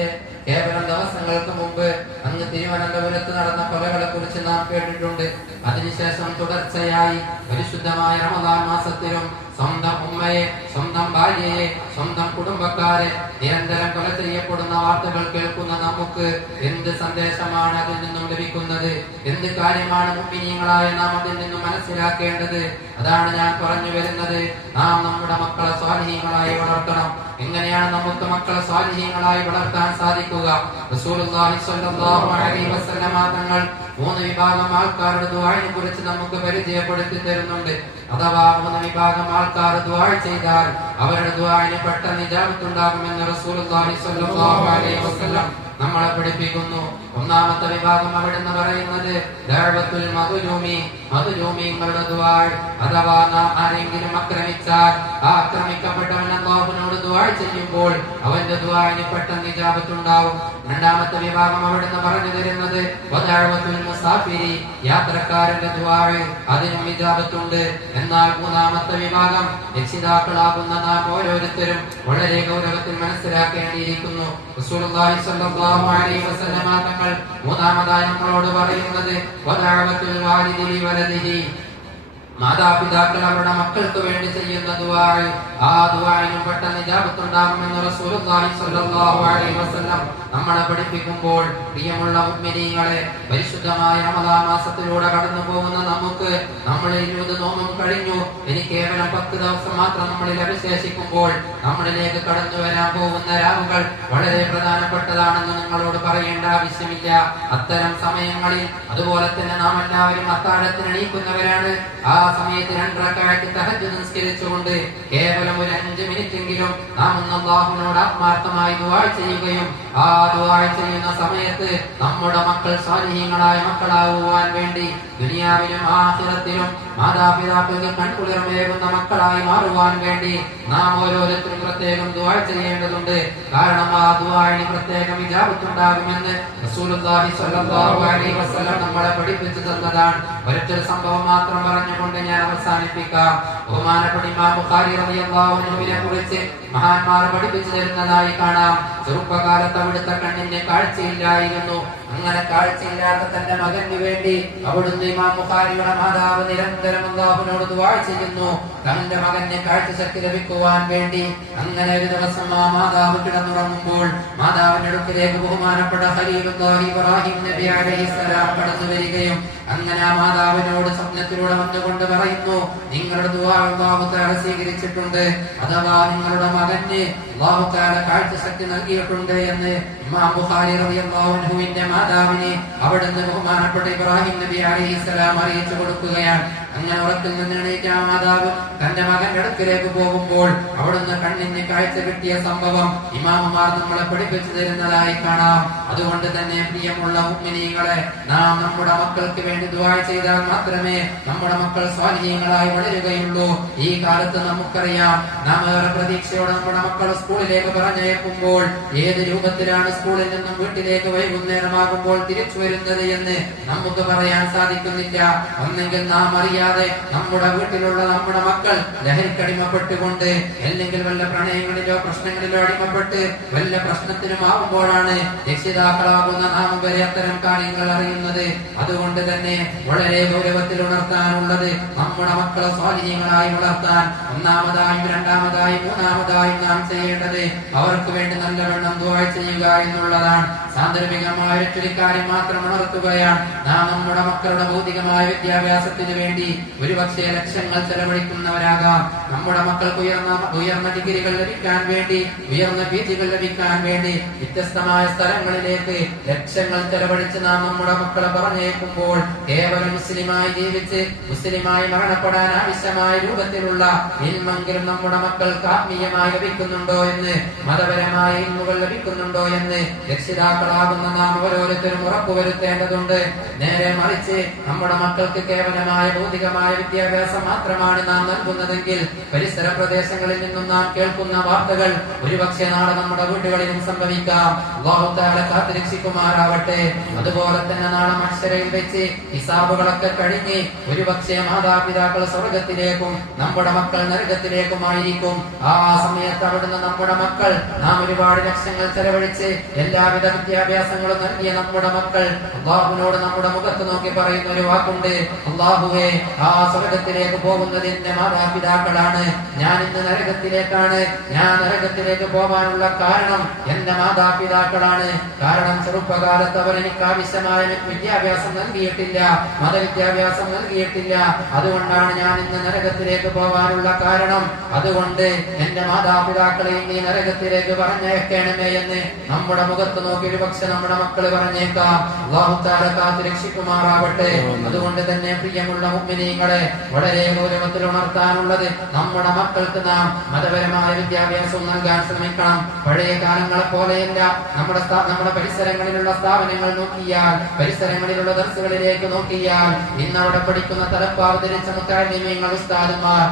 കഴിഞ്ഞതിന്റെ കേവലം ദിവസങ്ങൾക്ക് മുമ്പ് അങ്ങ് തിരുവനന്തപുരത്ത് നടന്ന കൊലകളെ കുറിച്ച് നാം കേട്ടിട്ടുണ്ട്. അതിനുശേഷം തുടർച്ചയായി പരിശുദ്ധമായ റമദാൻ മാസത്തിലും സ്വന്തം ഉമ്മയെ, സ്വന്തം ഭാര്യയെ, സ്വന്തം കുടുംബക്കാരെ നിരന്തരം കൊല ചെയ്യപ്പെടുന്ന വാർത്തകൾ കേൾക്കുന്ന നമുക്ക് എന്ത് സന്ദേശമാണ് അതിൽ നിന്നും ലഭിക്കുന്നത്? എന്ത് കാര്യമാണ് മുഅ്മിനീങ്ങളായ നാം അതിൽ നിന്നും മനസ്സിലാക്കേണ്ടത്? അതാണ് ഞാൻ പറഞ്ഞു വരുന്നത്. നാം നമ്മുടെ മക്കളെ സ്വാലിഹീങ്ങളായി വളർത്തണം. എങ്ങനെയാണ് നമുക്ക് മക്കളെ സ്വാലിഹീങ്ങളായി വളർത്താൻ സാധിക്കുക? റസൂലുള്ളാഹി സ്വല്ലല്ലാഹു അലൈഹി വസല്ലമ തങ്ങൾ 3 വിഭാഗം ആൾക്കാരുടെ ദുആഇനെ കുറിച്ച് നമുക്ക് പരിചയപ്പെടുത്തി തരുന്നുണ്ട്. അഥവാ 3 വിഭാഗം ആൾക്കാർ ദുആ ചെയ്താൽ അവരുടെ ദുആഇന് പെട്ടെന്ന് ഇജാബത്തുണ്ടാകുമെന്ന് റസൂലുള്ളാഹി സ്വല്ലല്ലാഹു അലൈഹി വസല്ലം നമ്മളെ പഠിപ്പിക്കുന്നു. ഒന്നാമത്തെ വിഭാഗം അവിടെന്ന് പറയുന്നത് ദഅവത്തുൽ മദ്ലൂമി, മദ്ലൂമിങ്ങളുടെ ദുആ. അഥവാ ആരെങ്കിലും ആക്രമിച്ചാൽ ആ ആക്രമിക്കപ്പെട്ടവൻ അല്ലാഹുവിനോട് ദുആ ചെയ്യുമ്പോൾ അവന്റെ ദുആഇന് പെട്ടെന്ന് ഇജാബത്തുണ്ടാവും. രണ്ടാമത്തെ വിഭാഗം അവിടെന്ന് പറഞ്ഞു തരുന്നത് വദഅവത്തുൽ മുസാഫിരി, യാത്രക്കാരന്റെ ദുആ, അതിനും ഇജാബത്തുണ്ട്. എന്നാൽ മൂന്നാമത്തെ വിഭാഗം രക്ഷിതാക്കളാകുന്ന നാം ഓരോരുത്തരും വളരെ ഗൗരവത്തിൽ മനസ്സിലാക്കേണ്ടിയിരിക്കുന്നു. റസൂലുള്ളാഹി സ്വല്ലല്ലാഹു അലൈഹി വസല്ലമ തങ്ങൾ മൂന്നാമതായി നമ്മളോട് പറയുന്നത് വദഅവത്തുൽ വാലിദി ലിവലദിഹി, മാതാപിതാക്കൾ അവരുടെ മക്കൾക്ക് വേണ്ടി ചെയ്യുന്ന ദുആ, ആ ദുആഇനും പെട്ടെന്ന് ഇജാബത്തുണ്ടാകുമെന്ന് റസൂലുള്ളാഹി സ്വല്ലല്ലാഹു അലൈഹി വസല്ലം നമ്മളെ പഠിപ്പിക്കുമ്പോൾ, പ്രിയമുള്ള മുഅ്മിനീങ്ങളെ, പരിശുദ്ധമായ റമദാൻ മാസത്തിലൂടെ കടന്നു പോകുന്ന നമുക്ക് നമ്മൾ 20 നോമ്പും കഴിഞ്ഞു, ഇനി കേവലം 10 ദിവസം മാത്രം നമ്മളിൽ അവശേഷിക്കുമ്പോൾ നമ്മളിലേക്ക് കടന്നു വരാൻ പോകുന്ന രാവുകൾ വളരെ പ്രധാനപ്പെട്ടതാണെന്ന് നിങ്ങളോട് പറയേണ്ട ആവശ്യമില്ല. അത്തരം സമയങ്ങളിൽ അതുപോലെ തന്നെ നാം എല്ലാവരും അത്താഴത്തിന് എണീക്കുന്നവരാണ്. ആ സമയത്ത് 2 റക്അത്ത് തഹജ്ജുദ് നിസ്കരിച്ചുകൊണ്ട് കേവലം ഒരു 5 മിനിറ്റെങ്കിലും നാം അല്ലാഹുവിനോട് ആത്മാർത്ഥമായി ദുആ ചെയ്യുകയും ആ ദുആ ചെയ്യുന്ന സമയത്ത് നമ്മുടെ മക്കൾ സ്വാലിഹീങ്ങളായ മക്കളാവുവാൻ വേണ്ടി ദുനിയാവിലും ആഖിറത്തിലും മാതാപിതാക്കൾക്ക് കൺകുളിർമയേകുന്ന മക്കളായി മാറുവാൻ വേണ്ടി നാം ഓരോരുത്തരും പ്രത്യേകം ദുആ ചെയ്യേണ്ടതുണ്ട്. കാരണം ആ ദുആഇന് പ്രത്യേകം ഇജാബത്തുണ്ടാകുമെന്ന് റസൂലുള്ളാഹി സ്വല്ലല്ലാഹു അലൈഹി വസല്ലം നമ്മളെ പഠിപ്പിച്ചു തന്നതാണ്. ഒരൊറ്റ സംഭവം മാത്രം പറഞ്ഞുകൊണ്ട് ഞാൻ അവസാനിപ്പിക്കാം. ബഹുമാനപ്പെട്ട ഇമാം ബുഖാരി റളിയല്ലാഹു അൻഹുവിനെ കുറിച്ച് മഹാന്മാർ പഠിപ്പിച്ചു തരുന്നതായി കാണാം. ചെറുപ്പകാലത്ത് അവിടുത്തെ കണ്ണിന് കാഴ്ചയില്ലായിരുന്നു. അങ്ങനെ കാഴ്ചയില്ലാത്ത തന്റെ മകന് വേണ്ടി അവിടുന്ന് ഇമാം ബുഖാരിയുടെ മാതാവ് നിരന്തരം അല്ലാഹുവിനോട് ദുആ ചെയ്യുന്നു, തന്റെ മകന് കാഴ്ചശക്തി ലഭിക്കുവാൻ വേണ്ടി. അങ്ങനെ ഒരു ദിവസം ആ മാതാവ് കിടന്നുറങ്ങുമ്പോൾ മാതാവിന്റെ അടുക്കിലേക്ക് ബഹുമാനപ്പെട്ട ഖലീലുല്ലാഹി ഇബ്രാഹിം നബി അലൈഹിസ്സലാം കടന്നു വരികയും അങ്ങനെ ആ മാതാവിനോട് സ്വപ്നത്തിലൂടെ വന്നുകൊണ്ട് പറയുന്നു, നിങ്ങളുടെ ദുആ അല്ലാഹു തആല സ്വീകരിച്ചിട്ടുണ്ട്, അഥവാ നിങ്ങളുടെ മകന് അല്ലാഹു തആല കാഴ്ചശക്തി നൽകിയിട്ടുണ്ട് എന്ന് ഇമാം ബുഖാരി റളിയല്ലാഹു അൻഹുവിന്റെ മാതാവിനെ അവിടുന്ന് ബഹുമാനപ്പെട്ട ഇബ്രാഹിം നബി അലൈഹിസ്സലാം അറിയിച്ചു കൊടുക്കുകയാണ്. അങ്ങനെ ഉറക്കിൽ നിന്ന് എണീറ്റ മാതാവ് തന്റെ മകന്റെ അടുക്കിലേക്ക് പോകുമ്പോൾ അവിടുന്ന് കണ്ണിന് കാഴ്ച കിട്ടിയ സംഭവം ഇമാമുമാർ നമ്മളെ പഠിപ്പിച്ചു തരുന്നതായി കാണാം. അതുകൊണ്ട് തന്നെ പ്രിയമുള്ള മുഅ്മിനീങ്ങളെ, നാം നമ്മുടെ മക്കൾക്ക് വേണ്ടി ദുആ ചെയ്താൽ മാത്രമേ നമ്മുടെ മക്കൾ സ്വാലിഹീങ്ങളായി വളരുകയുള്ളൂ. ഈ കാലത്ത് നമുക്കറിയാം, നാം ഏറെ പ്രതീക്ഷയോടെ നമ്മുടെ മക്കളെ സ്കൂളിലേക്ക് പറഞ്ഞയക്കുമ്പോൾ ഏത് രൂപത്തിലാണ് സ്കൂളിൽ നിന്നും വീട്ടിലേക്ക് വൈകുന്നേരമാകുമ്പോൾ തിരിച്ചു വരുന്നത് എന്ന് നമുക്ക് പറയാൻ സാധിക്കുന്നില്ല. ഒന്നെങ്കിൽ നാം അറിയാതെ നമ്മുടെ വീട്ടിലുള്ള നമ്മുടെ മക്കൾ ലഹരിക്കടിമപ്പെട്ടുകൊണ്ട് അല്ലെങ്കിൽ വല്ല പ്രണയങ്ങളിലോ പ്രശ്നങ്ങളിലോ അടിമപ്പെട്ട് വല്ല പ്രശ്നത്തിനുമാകുമ്പോഴാണ് രക്ഷിതാക്കളാകുന്ന നാം വരെ അത്തരം കാര്യങ്ങൾ അറിയുന്നത്. അതുകൊണ്ട് തന്നെ വളരെ ഗൗരവത്തിൽ ഉണർത്താനുള്ളത് നമ്മുടെ മക്കളെ സ്വാലിഹീങ്ങളായി വളർത്താൻ ഒന്നാമതായും രണ്ടാമതായും മൂന്നാമതായും നാം ചെയ്യേണ്ടത് അവർക്ക് വേണ്ടി നല്ലവണ്ണം ദുആ ചെയ്യുക എന്നുള്ളതാണ്. സാന്ദർഭികമായ ഒരു കാര്യം മാത്രം ഉണർത്തുകയാണ്. നാം നമ്മുടെ മക്കളുടെ ഭൗതികമായ വിദ്യാഭ്യാസത്തിന് വേണ്ടി ഒരുപക്ഷെ ലക്ഷങ്ങൾ ചെലവഴിക്കുന്നവരാകാം. നമ്മുടെ മക്കൾക്ക് ഉയർന്ന ഡിഗ്രികൾ ലഭിക്കാൻ വേണ്ടി, ഉയർന്ന പീജികൾ ലഭിക്കാൻ വേണ്ടി വ്യത്യസ്തമായ സ്ഥലങ്ങളിലേക്ക് ലക്ഷങ്ങൾ ചെലവഴിച്ച് നാം നമ്മുടെ മക്കളെ പറഞ്ഞേക്കുമ്പോൾ കേവലം മുസ്ലിമായി ജീവിച്ച് മുസ്ലിമായി മരണപ്പെടാൻ ആവശ്യമായ രൂപത്തിലുള്ള ഇൽമെങ്കിലും നമ്മുടെ മക്കൾക്ക് ആത്മീയമായി ലഭിക്കുന്നുണ്ടോ എന്ന്, മതപരമായ ഇൽമുകൾ ലഭിക്കുന്നുണ്ടോ എന്ന് രക്ഷിതാക്കളാകുന്ന നാം ഓരോരുത്തരും ഉറപ്പുവരുത്തേണ്ടതുണ്ട്. നേരെ മറിച്ച് നമ്മുടെ മക്കൾക്ക് കേവലമായ ഭൗതികമായ വിദ്യാഭ്യാസം മാത്രമാണ് നാം നൽകുന്നതെങ്കിൽ പരിസര പ്രദേശങ്ങളിൽ നിന്നും നാം കേൾക്കുന്ന വാർത്തകൾ ഒരുപക്ഷെ നാളെ നമ്മുടെ വീടുകളിലും സംഭവിക്കാം. അല്ലാഹു തആല കാത്തുരക്ഷിക്കുമാറാവട്ടെ. അതുപോലെ തന്നെ നാളെ മഹ്ശറയിൽ വെച്ച് ഹിസാബുകളൊക്കെ കഴിഞ്ഞ് ഒരുപക്ഷെ മാതാപിതാക്കൾ സ്വർഗത്തിലേക്കും നമ്മുടെ മക്കൾ നരകത്തിലേക്കുമായിരിക്കും. ആ സമയത്ത് അവിടുന്ന് നമ്മുടെ മക്കൾ, നാം ഒരുപാട് ലക്ഷങ്ങൾ ചെലവഴിച്ച് എല്ലാവിധ വിദ്യാഭ്യാസങ്ങളും നൽകിയ നമ്മുടെ മക്കൾ അല്ലാഹുവിനോട് നമ്മുടെ മുഖത്ത് നോക്കി പറയുന്ന ഒരു വാക്കുണ്ട്, അല്ലാഹുവേ, ആ സ്വർഗത്തിലേക്ക് പോകുന്നത് എന്റെ മാതാപിതാക്കളാണ്. ഞാൻ ഇന്ന് നരകത്തിലേക്കാണ്. ഞാൻ നരകത്തിലേക്ക് പോകാനുള്ള കാരണം എന്റെ മാതാപിതാക്കളാണ്. കാരണം ചെറുപ്പകാലത്ത് അവർ എനിക്ക് ആവശ്യമായ വിദ്യാഭ്യാസം നൽകിയിട്ടില്ല, മതവിദ്യാഭ്യാസം നൽകിയിട്ടില്ല. അതുകൊണ്ടാണ് ഞാൻ ഇന്ന് നരകത്തിലേക്ക് പോകാനുള്ള കാരണം. അതുകൊണ്ട് എന്റെ മാതാപിതാക്കളെ നീ നരകത്തിലേക്ക് പറഞ്ഞേക്കണമേ എന്ന് നമ്മുടെ മുഖത്ത് നോക്കി ഒരുപക്ഷെ നമ്മുടെ മക്കള് പറഞ്ഞേക്കാം. അല്ലാഹു തആല കാത്ത് രക്ഷിക്കുമാറാവട്ടെ. അതുകൊണ്ട് തന്നെ പ്രിയമുള്ള മുഅ്മിനീങ്ങളെ, വളരെ ഗൗരവത്തിൽ ഉണർത്താനുള്ളത്, നമ്മുടെ മക്കൾക്ക് നാം മതപരമായ വിദ്യാഭ്യാസം നൽകാൻ ശ്രമിക്കണം. പഴയ കാലങ്ങളെ പോലെയല്ല. നമ്മുടെ പരിസരങ്ങളിലുള്ള സ്ഥാപനങ്ങൾ നോക്കിയാൽ, പരിസരങ്ങളിലുള്ള ദർസുകളിലേക്ക് നോക്കിയാൽ, ഇന്ന് അവിടെ പഠിക്കുന്ന തലപ്പാവ് ധരിച്ച മുത്തഅല്ലിമീങ്ങൾ, ഉസ്താദുമാർ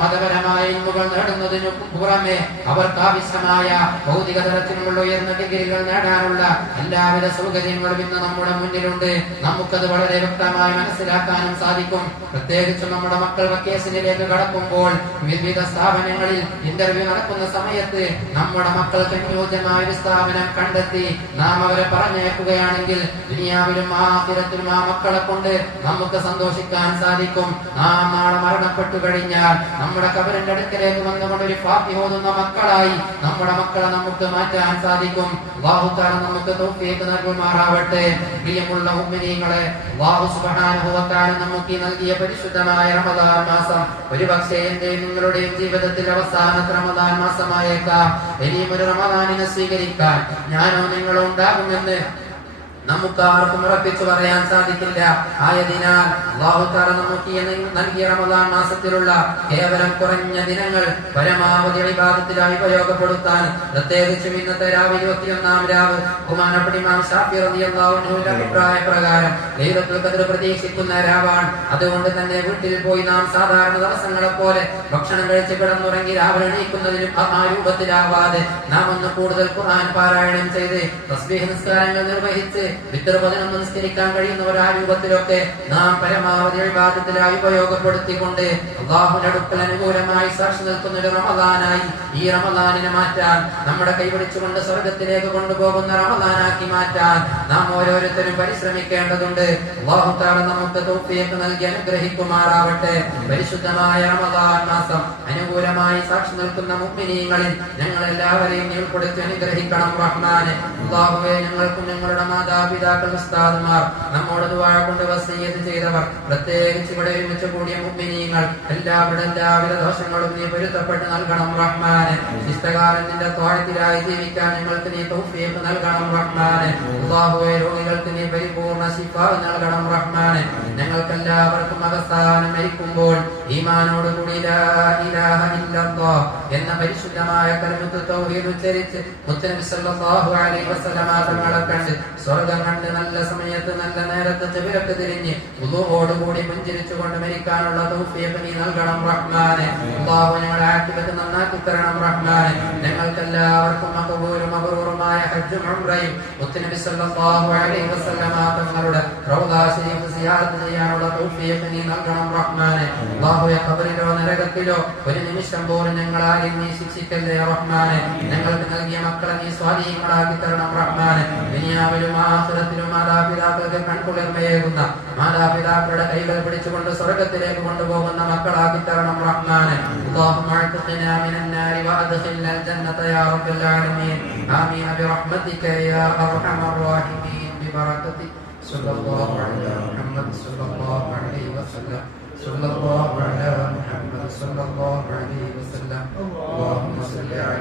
മതപരമായ ഇൽമുകൾ നേടുന്നതിനു പുറമെ അവർക്ക് ആവശ്യമായ ഭൗതിക തലത്തിലുള്ള ഉയർന്ന ഡിഗ്രികൾ നേടാനുള്ള എല്ലാവിധ സൗകര്യങ്ങളും ഇന്ന് നമ്മുടെ മുന്നിലുണ്ട്. നമുക്കത് വളരെ വ്യക്തമായി മനസ്സിലാക്കാനും സാധിക്കും. പ്രത്യേകിച്ചും നമ്മുടെ മക്കൾ വെക്കേഷനിലേക്ക് കടക്കുമ്പോൾ വിവിധ സ്ഥാപനങ്ങളിൽ ഇന്റർവ്യൂ നടക്കുന്ന സമയത്ത് നമ്മുടെ മക്കൾക്ക് അനുയോജ്യമായ ഒരു സ്ഥാപനം കണ്ടെത്തി നാം അവരെ പറഞ്ഞേക്കുകയാണെങ്കിൽ ദുനിയാവിലും ആഖിറത്തിലും ആ മക്കളെ കൊണ്ട് നമുക്ക് സന്തോഷിക്കാൻ സാധിക്കും. നാം നാളെ മരണപ്പെട്ടു കഴിഞ്ഞാൽ നമ്മുടെ ഖബറിന്റെ അടുക്കലേക്ക് വന്നുകൊണ്ട് ഒരു ഫാത്തിഹ ഓതുന്ന മക്കളായി നമ്മുടെ മക്കളെ നമുക്ക് മാറ്റാൻ സാധിക്കും. അല്ലാഹു തആല നമുക്ക് തൗഫീഖ് നൽകുമാറാവട്ടെ. പ്രിയമുള്ള മുഅ്മിനീങ്ങളെ, അല്ലാഹു സുബ്ഹാനഹു വ തആല നമുക്ക് നൽകിയ പരിശുദ്ധമായ റമദാൻ മാസം ഒരുപക്ഷേ എന്റെയും നിങ്ങളുടെയും ജീവിതത്തിൽ അവസാനത്തെ റമദാൻ മാസമായേക്കാം. ഇനിയും ഒരു റമദാനിനെ സ്വീകരിക്കാൻ ഞാനോ നിങ്ങളോ ഉണ്ടാകുമെന്ന് നമുക്കാർക്കും ഉറപ്പിച്ചു പറയാൻ സാധിക്കില്ല. ആയതിനാൽ അല്ലാഹു തആല നമുക്ക് നൽകിയ റമദാൻ മാസത്തിലുള്ള കേവലം കുറഞ്ഞ ദിനങ്ങൾ പരമാവധി ഇബാദത്തിലായി ഉപയോഗപ്പെടുത്താൻ, പ്രത്യേകിച്ചും ഇന്നത്തെ രാവ് 21-ാം രാവ് ബഹുമാനപ്പെട്ട ഇമാം ശാഫിഈ റളിയല്ലാഹു അൻഹുവിന്റെ അഭിപ്രായ പ്രകാരം ലൈലത്തുൽ ഖദ്ർ പ്രതീക്ഷിക്കുന്ന രാവാണ്. അതുകൊണ്ട് തന്നെ വീട്ടിൽ പോയി നാം സാധാരണ ദിവസങ്ങളെ പോലെ ഭക്ഷണം കഴിച്ച് കിടന്നുറങ്ങി രാവിലെ എണീക്കുന്നതിനും ആ രൂപത്തിലാവാതെ നാം ഒന്ന് കൂടുതൽ ഖുർആൻ പാരായണം ചെയ്ത് തസ്ബീഹ് നിസ്കാരങ്ങൾ നിർവഹിച്ച് വിത്തർ 11 നിസ്കരിക്കാൻ കഴിയുന്നവർ ആ രൂപത്തിലൊക്കെ നാം പരമാവധി ഇബാദത്തിലായി ഉപയോഗപ്പെടുത്തിക്കൊണ്ട് അല്ലാഹുവിന്റെ അടുക്കൽ അനുകൂലമായി സാക്ഷി നിൽക്കുന്ന ഒരു റമദാനായി ഈ റമദാനിനെ മാറ്റാൻ, നമ്മുടെ കൈപിടിച്ചുകൊണ്ട് സ്വർഗത്തിലേക്ക് കൊണ്ടുപോകുന്ന റമദാനാക്കി മാറ്റാൻ നാം ഓരോരുത്തരും പരിശ്രമിക്കേണ്ടതുണ്ട്. അല്ലാഹു തആല നമുക്ക് തൗഫീഖ് നൽകി അനുഗ്രഹിക്കുമാറാവട്ടെ. പരിശുദ്ധമായ റമദാൻ മാസം അനുകൂലമായി സാക്ഷി നിൽക്കുന്ന മുഅ്മിനീങ്ങളിൽ ഞങ്ങൾ എല്ലാവരെയും ഉൾപ്പെടുത്തി അനുഗ്രഹിക്കണം റഹ്മാനെ. അല്ലാഹുവേ, ഞങ്ങൾക്കും ഞങ്ങളുടെ മാതാപിതാക്കൾ, ഉസ്താദുമാർ, നമ്മോട് ദുആ കൊണ്ട് വസിയ്യത്ത് ചെയ്തവർ, പ്രത്യേകിച്ച് ഇവിടെ ഒരുമിച്ച് കൂടിയ മുഅ്മിനീങ്ങൾ എല്ലാവരുടെ എല്ലാവിധ ദോഷങ്ങളും നീ പൊരുത്തപ്പെട്ട് നൽകണം റഹ്മാനെ. ഇഷ്ടകാലം നിന്റെ ത്വാഅത്തിലായി ജീവിക്കാൻ ഞങ്ങൾക്ക് നീ തൗഫീഖ് നൽകണം റഹ്മാനെ. അല്ലാഹുവേ, രോഗികൾക്ക് നീ പരിപൂർണ്ണ ശിഫ നൽകണം റഹ്മാനെ. ഞങ്ങൾക്കെല്ലാവർക്കും അവസാനം മരിക്കുമ്പോൾ ഈമാനോട് കൂടി ലാ ഇലാഹ ഇല്ലല്ലാഹ് എന്ന പരിശുദ്ധമായ കലിമത്ത് തൗഹീദ് ഉച്ചരിച്ച് മുത്തനബി സല്ലല്ലാഹു അലൈഹി വസല്ലമ തങ്ങളെ കണ്ട് സ്വർഗ്ഗം കണ്ട് നല്ല സമയത്ത് നല്ല നേരത്തെ ചെവിരൊക്കെ തിരിഞ്ഞ് വുളൂഓടുകൂടി പുഞ്ചിരിച്ചുകൊണ്ട് മരിക്കാനുള്ള തൗഫീഖ് നീ നൽകണം റഹ്മാനെ. അല്ലാഹു ഞങ്ങളുടെ ആഖിറത്ത് നന്നാക്കി തരണം റഹ്മാനെ. ഞങ്ങൾക്കെല്ലാവർക്കും മഖബൂലും മബ്റൂറുമായ ഹജ്ജും ഉംറയും മുത്തനബി സല്ലല്ലാഹു അലൈഹി വസല്ലമ തങ്ങളുടെ റൗള ശരീഫ് സിയാറത്ത് ചെയ്യാനുള്ള തൗഫീഖ് നീ നൽകണം റഹ്മാനെ. അല്ലാഹുവേ, ഖബറിലോ നരകത്തിലോ ഒരു നിമിഷം പോലും ഞങ്ങളാരെയും നീ ശിക്ഷിക്കല്ലേ റഹ്മാനെ. ഞങ്ങൾക്ക് നൽകിയ മക്കളെ നീ സ്വാധീനങ്ങളാക്കി തരണം റഹ്മാനെ. ദുനിയാവിലും ആഖിറത്തിലും മാതാപിതാക്കൾക്ക് കൺകുളിർമയേകുന്ന, മാതാപിതാക്കളുടെ കൈകൾ പിടിച്ചുകൊണ്ട് സ്വർഗ്ഗത്തിലേക്ക് കൊണ്ടുപോകുന്ന മക്കളാക്കി തരണം റഹ്മാനെ. اللهم اعتقنا من النار وادخلنا الجنة يا رب العالمين. آمين برحمتك يا أرحم الراحمين ببركتك صلى الله على محمد صلى الله عليه وسلم صلى الله على محمد صلى الله عليه وسلم. اللهم صل على